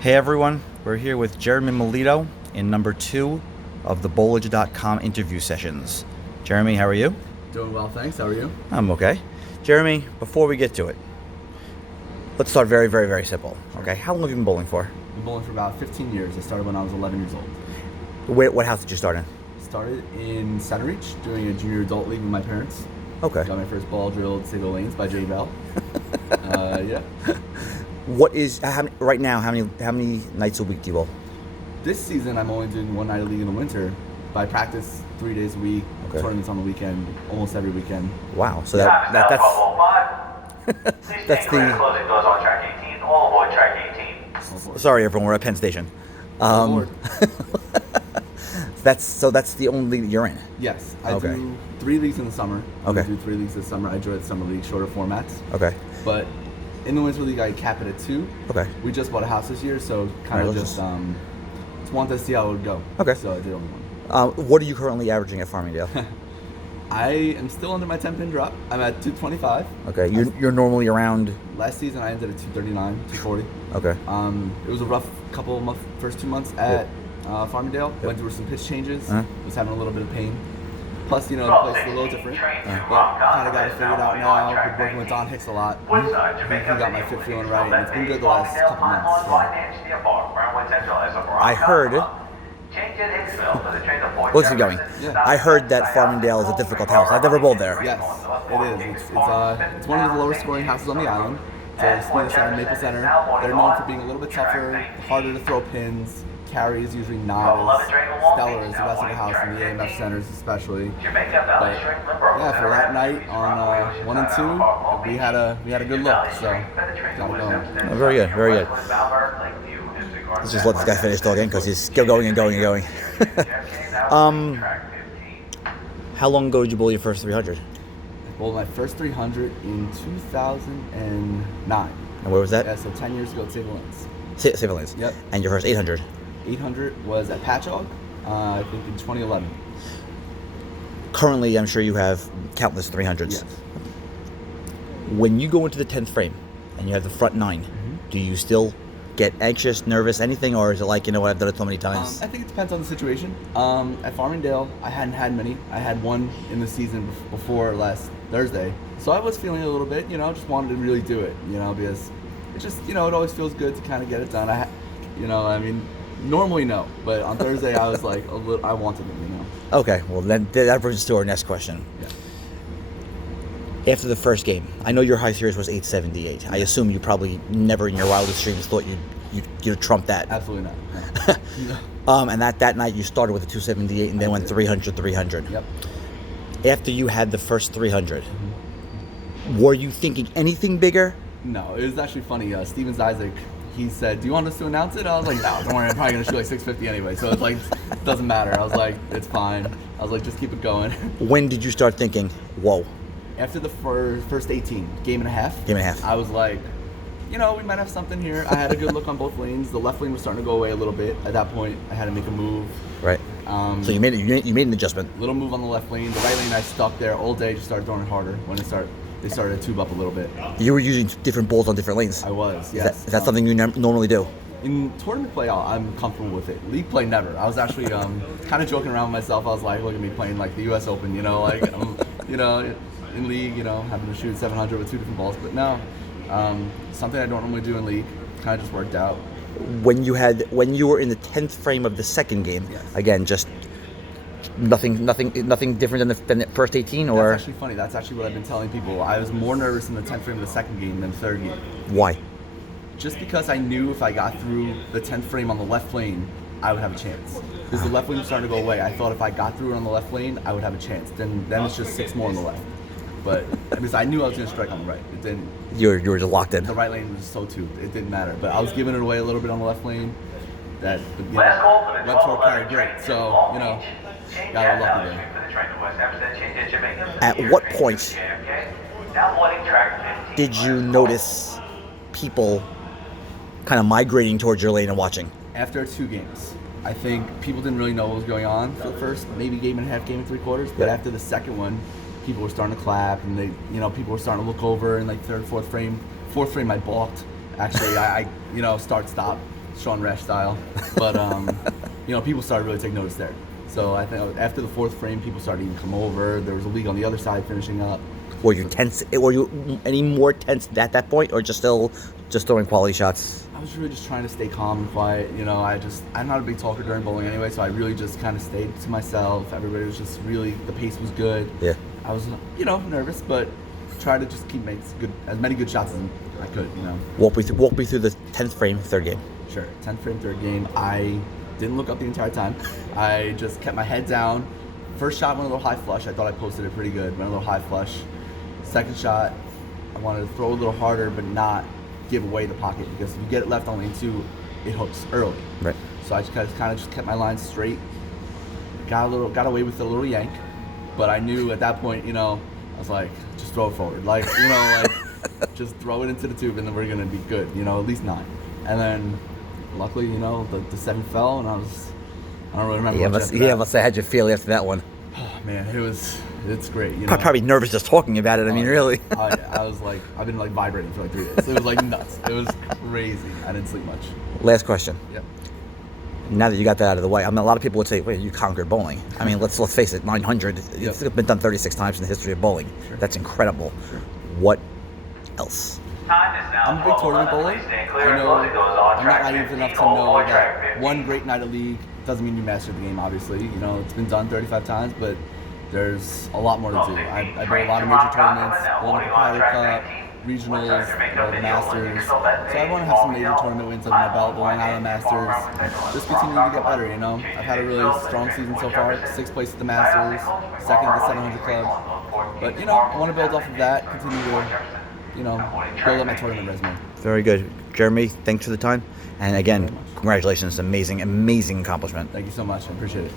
Hey everyone, we're here with Jeremy Milito in number 2 of the Bowlage.com interview sessions. Jeremy, how are you? Doing well, thanks. How are you? I'm okay. Jeremy, before we get to it, let's start very, very, very simple. Okay, how long have you been bowling for? I've been bowling for about 15 years. I started when I was 11 years old. What house did you start in? Started in Center Reach, doing a junior adult league with my parents. Okay. Got my first ball drilled, single lanes by J Bell. Yeah. What is right now? How many nights a week do you bowl? This season, I'm only doing one night of league in the winter. But I practice 3 days a week, Okay. tournaments on the weekend, almost every weekend. Wow. So that's that's the. Closing doors on track 18. All aboard track 18. Sorry, everyone. We're at Penn Station. Lord. That's the only league you're in. Yes, I Okay. do 3 leagues in the summer. Okay. I do 3 leagues this summer. I enjoy the summer league, shorter formats. Okay. But in the winter league, I cap it at 2. Okay. We just bought a house this year, so kind of just wanted to see how it would go. Okay. So I did only one. What are you currently averaging at Farmingdale? I am still under my 10-pin drop. I'm at 225. Okay. You're normally around. Last season, I ended at 239, 240. Okay. It was a rough couple of first 2 months at Farmingdale. Yep. Went through some pitch changes. Uh-huh. Was having a little bit of pain. Plus, the place is a little different. But kind of got it figured out now. Been working with Don Hicks a lot. He got my fit feeling right, and it's been good the last couple months. So. I heard. What's it going? Yeah. I heard that Farmingdale is a difficult house. I've never bowled there. Yes, it is. It's one of the lowest scoring houses on the island. It's a Speed Center, Maple Center. They're known for being a little bit tougher, harder to throw pins. Carry is usually not as stellar as the rest of the house in the AMF centers, especially. But yeah, for that night on 1 and 2, we had a good look. So got it going. Oh, very good. Very good. Let's just let this guy finish talking because he's still going and going and going. How long ago did you bowl your first 300? I bowled my first 300 in 2009. And where was that? Yeah, so 10 years ago at Sable Lanes. Save Lanes. Yep. And your first 800? 800 was at Patchogue, I think in 2011. Currently, I'm sure you have countless 300s. Yes. When you go into the 10th frame and you have the front 9, do you still get anxious, nervous, anything, or is it like, you know what, I've done it so many times? I think it depends on the situation. At Farmingdale, I hadn't had many. I had one in the season before last Thursday. So I was feeling a little bit, just wanted to really do it, because it just, it always feels good to kind of get it done. Normally no, but on Thursday I was like, I wanted it, Okay, well then that brings us to our next question. Yeah. After the first game, I know your high series was 878. I assume you probably never in your wildest dreams thought you'd trump that. Absolutely not. No. And that night you started with a 278 and then went 300, 300. Yep. After you had the first 300, were you thinking anything bigger? No, it was actually funny. Steven Isaac, he said, "Do you want us to announce it?" I was like, "No, don't worry. I'm probably gonna shoot like 650 anyway, so it's like it doesn't matter." I was like, "It's fine." I was like, "Just keep it going." When did you start thinking, whoa? After the first 18, game and a half. Game and a half. I was like, we might have something here. I had a good look on both lanes. The left lane was starting to go away a little bit. At that point, I had to make a move. Right. So you made an adjustment. Little move on the left lane. The right lane, I stuck there all day. Just started throwing it harder when they started to tube up a little bit. You were using different balls on different lanes. I was. Yes. Is that something you normally do? In tournament play, I'm comfortable with it. League play, never. I was actually kind of joking around with myself. I was like, look at me playing like the U.S. Open, in league, having to shoot 700 with 2 different balls. But no, something I don't normally do in league. Kind of just worked out. When you were in the 10th frame of the second game, yes. Again, just nothing different than the first 18, or? That's actually funny. That's actually what I've been telling people. I was more nervous in the 10th frame of the second game than the third game. Why? Just because I knew if I got through the 10th frame on the left lane, I would have a chance. Because the left lane was starting to go away. I thought if I got through it on the left lane, I would have a chance. Then it's just 6 more on the left. But because I knew I was going to strike on the right. It didn't. You were just locked in. The right lane was so tubed. It didn't matter. But I was giving it away a little bit on the left lane. That left toe carried great. So, got a lucky there. At what point did you notice people kind of migrating towards your lane and watching? After 2 games. I think people didn't really know what was going on for the first maybe game and a half, game and 3/4. But after the second one, people were starting to clap, and people were starting to look over in like third, fourth frame. Fourth frame, I balked. Actually, I start stop. Sean Resch style. But people started really taking notice there. So I think after the fourth frame, people started even come over. There was a league on the other side finishing up. Were you tense? Were you any more tense at that point, or just throwing quality shots? I was really just trying to stay calm and quiet. I'm not a big talker during bowling anyway, so I really just kind of stayed to myself. Everybody was just really, the pace was good. Yeah. I was, nervous, but tried to just keep making as many good shots as I could. Walk me through the 10th frame, third game. Sure. 10th frame, third game. I didn't look up the entire time. I just kept my head down. First shot went a little high flush. I thought I posted it pretty good. Went a little high flush. Second shot, I wanted to throw a little harder, but not give away the pocket, because if you get it left on lane 2, it hooks early. Right. So I just kind of just kept my line straight. Got away with a little yank, but I knew at that point, I was like, just throw it forward, just throw it into the tube, and then we're gonna be good, at least 9. And then, luckily, the 7 fell, and I don't really remember. Yeah, must have had you feel after that one. Oh man, it's great. Probably nervous just talking about it. I mean, really. I was like, I've been vibrating for 3 days. It was nuts. It was crazy. I didn't sleep much. Last question. Yep. Now that you got that out of the way, a lot of people would say, "Wait, you conquered bowling." I mean, let's face it, 900. It's been done 36 times in the history of bowling. Sure. That's incredible. Sure. What else? I'm a big tournament bowler. I know I'm not naive enough to know that one great night of league doesn't mean you mastered the game. Obviously, it's been done 35 times, but there's a lot more to do. I bowl a lot of major tournaments, bowl the Pilot Cup, regionals, the Masters. So I want to have some major tournament wins under my belt, bowling out of the Masters. Just continue to get better. I've had a really strong season so far. 6th place at the Masters, 2nd at the 700 Club. But I want to build off of that. Continue to build up my tournament resume. Very good. Jeremy, thanks for the time. And again, congratulations. Amazing accomplishment. Thank you so much. I appreciate it.